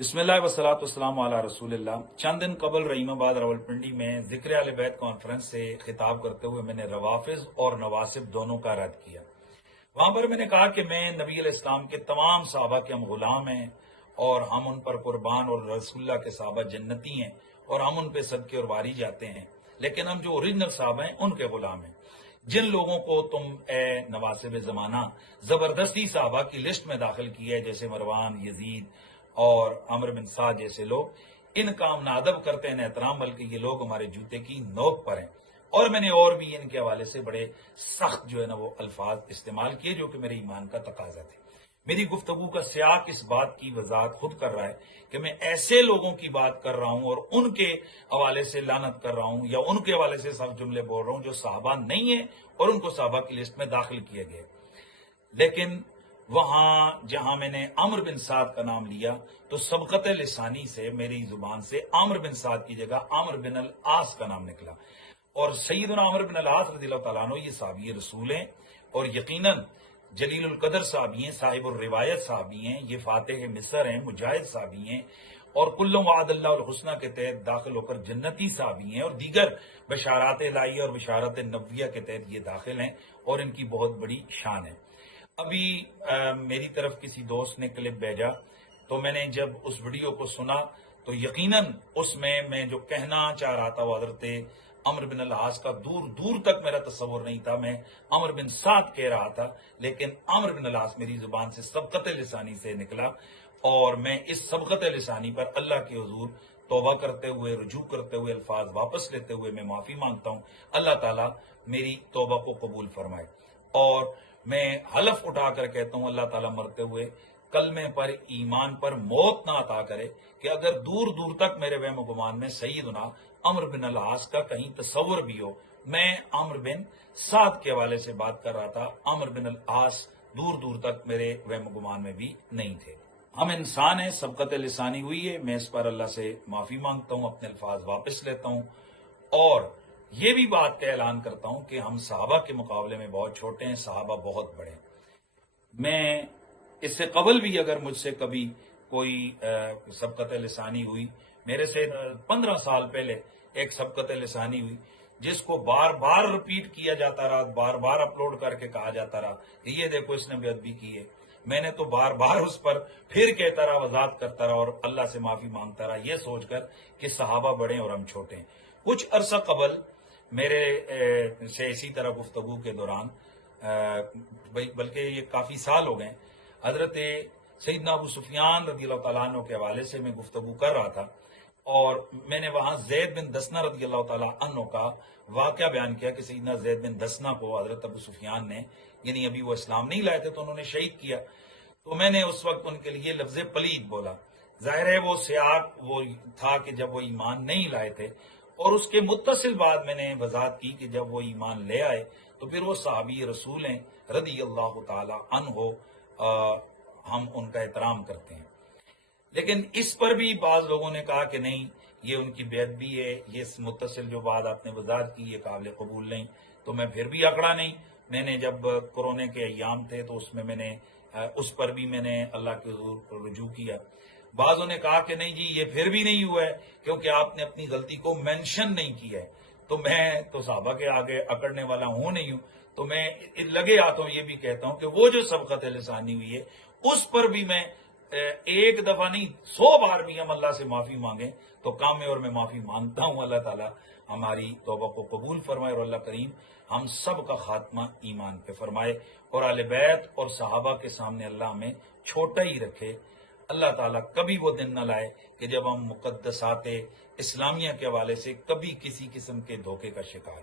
بسم اللہ वस्सलातु वस्सलामु अला रसूलिल्लाह। चंद दिन कबल रहीमाबाद रावलपिंडी में जिक्र अहले बैत कॉन्फ्रेंस से खिताब करते हुए मैंने रवाफिज और नवासिब दोनों का रद्द किया। वहां पर मैंने कहा कि मैं नबी अलैहिस्सलाम के तमाम सहाबा के हम गुलाम हैं और हम उन पर कुर्बान, और रसूलुल्लाह के सहाबा जन्नती हैं और हम उन पे सदके और वारी जाते हैं, लेकिन हम जो ओरिजिनल सहाबा हैं उनके गुलाम हैं। जिन लोगों को तुम ए नवासिब जमाना जबरदस्ती सहाबा की लिस्ट में दाखिल किया है, जैसे मरवान, यजीद और अमर बिन साद जैसे लोग, इनका हम नादब करते हैं, एहतराम, बल्कि ये लोग हमारे जूते की नोक पर हैं। और मैंने और भी इनके हवाले से बड़े सख्त जो है ना वो अल्फाज इस्तेमाल किए, जो कि मेरे ईमान का तकाजा थे। मेरी गुफ्तगू का सियाक इस बात की वजाहत खुद कर रहा है कि मैं ऐसे लोगों की बात कर रहा हूं और उनके हवाले से लानत कर रहा हूं या उनके हवाले से सख्त जुमले बोल रहा हूं जो साहबा नहीं है और उनको साहबा की लिस्ट में दाखिल किए गए। लेकिन वहां जहां मैंने अमर बिन साद का नाम लिया तो सबकत लिसानी से मेरी जुबान से अमर बिन साद की जगह अमर बिन अल आस का नाम निकला। और सैयदना अमर बिन अल आस रज़ियल्लाहु तआला अन्हु ये साहबी रसूल हैं और यकीनन जलीलुल कदर साहबी हैं, साहिबुर रिवायत साहबी हैं, ये फातिह मिस्र हैं, मुजाहिद साहबी हैं और कुल्लु वअदल्लाहुल हुस्ना के तहत दाखिल होकर जन्नती साहबी हैं और दीगर बशारात इलाही और बशारत नबविया के तहत ये दाखिल हैं और इनकी बहुत बड़ी शान है। अभी मेरी तरफ किसी दोस्त ने क्लिप भेजा तो मैंने जब उस वीडियो को सुना तो यकीनन उसमें मैं जो कहना चाह रहा था वो हजरत अमर बिन अल-आस का दूर दूर तक मेरा तस्वुर नहीं था। मैं अमर बिन साद कह रहा था, लेकिन अमर बिन अल-आस मेरी जुबान से सबकत लिसानी से निकला और मैं इस सबकत लिसानी पर अल्लाह के हुजूर तौबा करते हुए, रुजू करते हुए, अल्फाज वापस लेते हुए मैं माफी मांगता हूं। अल्लाह ताला मेरी तौबा को कबूल फरमाए। और मैं हलफ उठाकर कहता हूं अल्लाह ताला मरते हुए कलमे पर, ईमान पर मौत ना अता करे कि अगर दूर दूर तक मेरे वहम गुमान में सैयदना अमर बिन अल-आस का कहीं तस्वुर भी हो। मैं अमर बिन साद के हवाले से बात कर रहा था, अमर बिन अल-आस दूर दूर तक मेरे वहम गुमान में भी नहीं थे। हम इंसान हैं, सबकत लिसानी हुई है, मैं इस पर अल्लाह से माफी मांगता हूं, अपने अल्फाज वापस लेता हूं और ये भी बात का ऐलान करता हूं कि हम सहाबा के मुकाबले में बहुत छोटे हैं, सहाबा बहुत बड़े हैं। मैं इससे कबल भी अगर मुझसे कभी कोई सबकत लिसानी हुई, मेरे से 15 साल पहले एक सबकत लिसानी हुई जिसको बार बार रिपीट किया जाता रहा, बार बार अपलोड करके कहा जाता रहा कि ये देखो इसने बेअदबी की है। मैंने तो बार बार उस पर फिर कहता रहा, वजाहत करता रहा और अल्लाह से माफी मांगता रहा, यह सोचकर कि सहाबा बड़े और हम छोटे हैं। कुछ अरसा कबल मेरे से इसी तरह गुफ्तगू के दौरान, बल्कि ये काफी साल हो गए, हजरत सैयदना अबू सुफियान रज़ियल्लाहु तआला अन्हु के हवाले से मैं गुफ्तगू कर रहा था और मैंने वहां जैद बिन दसना रज़ियल्लाहु तआला अन्हु का वाकया बयान किया कि सैयदना जैद बिन दसना को हजरत अबू सुफियान ने, यानी अभी वो इस्लाम नहीं लाए थे तो उन्होंने शहीद किया। तो मैंने उस वक्त उनके लिए लफ्ज पलीद बोला। जाहिर है वो सियाक वो था कि जब वो ईमान नहीं लाए थे, और उसके मुत्तसिल बाद मैंने वजाहत की कि जब वो ईमान ले आए तो फिर वो साहबी रसूल हैं रज़ियल्लाहु तआला अन्हु, हम उनका एहतराम करते हैं। लेकिन इस पर भी बाज लोगों ने कहा कि नहीं, ये उनकी बेअदबी है, ये मुत्तसिल जो बात आपने वजाहत की ये काबिल कबूल नहीं। तो मैं फिर भी अकड़ा नहीं। मैंने जब कोरोना के अय्याम थे तो उसमें मैंने उस पर भी मैंने अल्लाह के हुजूर को रुजू किया। बाजों ने कहा कि नहीं जी ये फिर भी नहीं हुआ है क्योंकि आपने अपनी गलती को मेंशन नहीं किया है। तो मैं तो साहबा के आगे अकड़ने वाला हूं नहीं हूं, तो मैं लगे हाथों ये भी कहता हूं कि वो जो सबकत लिसानी हुई है उस पर भी मैं एक दफा नहीं 100 बार भी हम अल्लाह से माफी मांगे तो काम है, और मैं माफी मांगता हूं। अल्लाह ताला हमारी तौबा को कबूल फरमाए और अल्लाह करीम हम सब का खात्मा ईमान पे फरमाए और आले बैत और सहाबा के सामने अल्लाह हमें छोटा ही रखे। अल्लाह ताला कभी वो दिन न लाए कि जब हम मुकद्दसात इस्लामिया के हवाले से कभी किसी किस्म के धोखे का शिकार